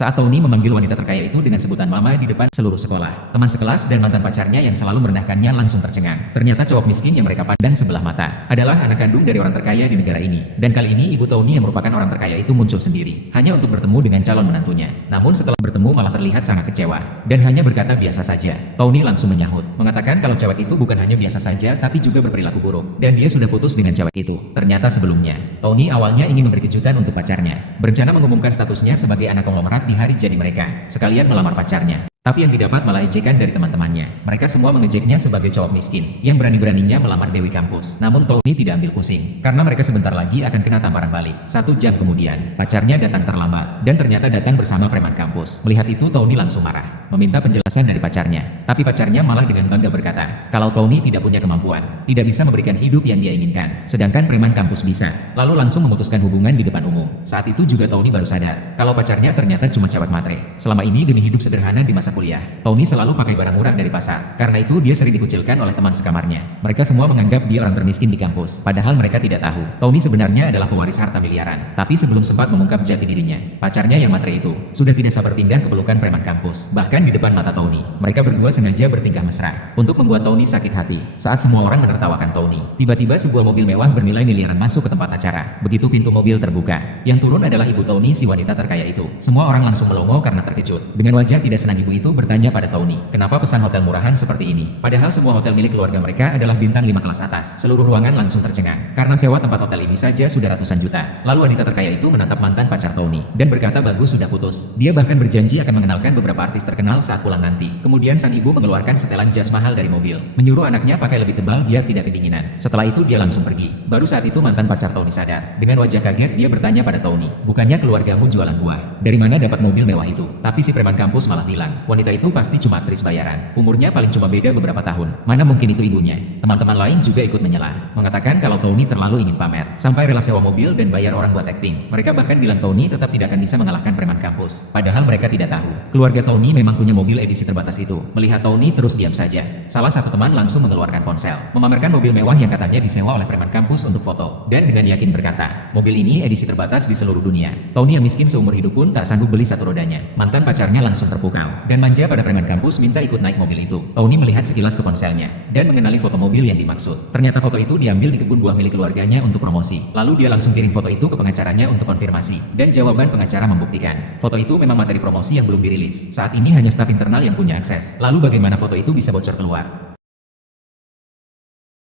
Saat Tony memanggil wanita terkaya itu dengan sebutan mama di depan seluruh sekolah, teman sekelas dan mantan pacarnya yang selalu merendahkannya langsung tercengang. Ternyata cowok miskin yang mereka pandang sebelah mata adalah anak kandung dari orang terkaya di negara ini. Dan kali ini ibu Tony yang merupakan orang terkaya itu muncul sendiri, hanya untuk bertemu dengan calon menantunya. Namun setelah bertemu malah terlihat sangat kecewa, dan hanya berkata biasa saja. Tony langsung menyahut, mengatakan kalau cewek itu bukan hanya biasa saja tapi juga berperilaku buruk, dan dia sudah putus dengan cewek itu. Ternyata sebelumnya, Tony awalnya ingin memberi kejutan untuk pacarnya, berencana mengumumkan statusnya sebagai anak konglomerat di hari jadi mereka, sekalian melamar pacarnya. Tapi yang didapat malah ejekan dari teman-temannya. Mereka semua mengejeknya sebagai cowok miskin, yang berani-beraninya melamar Dewi kampus. Namun Tony tidak ambil pusing, karena mereka sebentar lagi akan kena tamparan balik. 1 jam kemudian, pacarnya datang terlambat, dan ternyata datang bersama preman kampus. Melihat itu Tony langsung marah, meminta penjelasan dari pacarnya. Tapi pacarnya malah dengan bangga berkata, kalau Tony tidak punya kemampuan, tidak bisa memberikan hidup yang dia inginkan, sedangkan preman kampus bisa. Lalu langsung memutuskan hubungan di depan umum. Saat itu juga Tony baru sadar, kalau pacarnya ternyata cuma cewek matre. Selama ini demi hidup sederhana di masa kuliah, Tony selalu pakai barang murah dari pasar. Karena itu dia sering dikucilkan oleh teman sekamarnya. Mereka semua menganggap dia orang termiskin di kampus. Padahal mereka tidak tahu, Tony sebenarnya adalah pewaris harta miliaran. Tapi sebelum sempat mengungkap jati dirinya, pacarnya yang matre itu sudah tidak sabar pindah ke pelukan preman kampus. Bahkan di depan mata Tony, mereka berdua sengaja bertingkah mesra untuk membuat Tony sakit hati. Saat semua orang menertawakan Tony, tiba-tiba sebuah mobil mewah bernilai miliaran masuk ke tempat acara. Begitu pintu mobil terbuka, yang turun adalah ibu Tony, si wanita terkaya itu. Semua orang langsung melongo karena terkejut. Dengan wajah tidak senang ibu itu bertanya pada Tony, kenapa pesan hotel murahan seperti ini? Padahal semua hotel milik keluarga mereka adalah bintang 5 kelas atas. Seluruh ruangan langsung tercengang, karena sewa tempat hotel ini saja sudah ratusan juta. Lalu wanita terkaya itu menatap mantan pacar Tony, dan berkata bagus sudah putus. Dia bahkan berjanji akan mengenalkan beberapa artis terkenal saat pulang nanti. Kemudian sang ibu mengeluarkan setelan jas mahal dari mobil, menyuruh anaknya pakai lebih tebal biar tidak kedinginan. Setelah itu dia langsung pergi. Baru saat itu mantan pacar Tony sadar. Dengan wajah kaget dia bertanya pada Tony, bukannya keluargamu jualan buah? Dari mana dapat mobil mewah itu? Tapi si preman kampus malah bilang, wanita itu pasti cuma aktris bayaran. Umurnya paling cuma beda beberapa tahun. Mana mungkin itu ibunya? Teman-teman lain juga ikut menyela, mengatakan kalau Tony terlalu ingin pamer, sampai rela sewa mobil dan bayar orang buat acting. Mereka bahkan bilang Tony tetap tidak akan bisa mengalahkan preman kampus. Padahal mereka tidak tahu, keluarga Tony memang punya mobil edisi terbatas itu. Melihat Tony terus diam saja, salah satu teman langsung mengeluarkan ponsel, memamerkan mobil mewah yang katanya disewa oleh preman kampus untuk foto, dan dengan yakin berkata, mobil ini edisi terbatas di seluruh dunia. Tony yang miskin seumur hidup pun tak sanggup beli satu rodanya. Mantan pacarnya langsung terpukau, dan manja pada preman kampus minta ikut naik mobil itu. Tony melihat sekilas ke ponselnya, dan mengenali foto mobil yang dimaksud. Ternyata foto itu diambil di kebun buah milik keluarganya untuk promosi. Lalu dia langsung kirim foto itu ke pengacaranya untuk konfirmasi, dan jawaban pengacara membuktikan, foto itu memang materi promosi yang belum dirilis. Saat ini hanya staf internal yang punya akses. Lalu bagaimana foto itu bisa bocor keluar?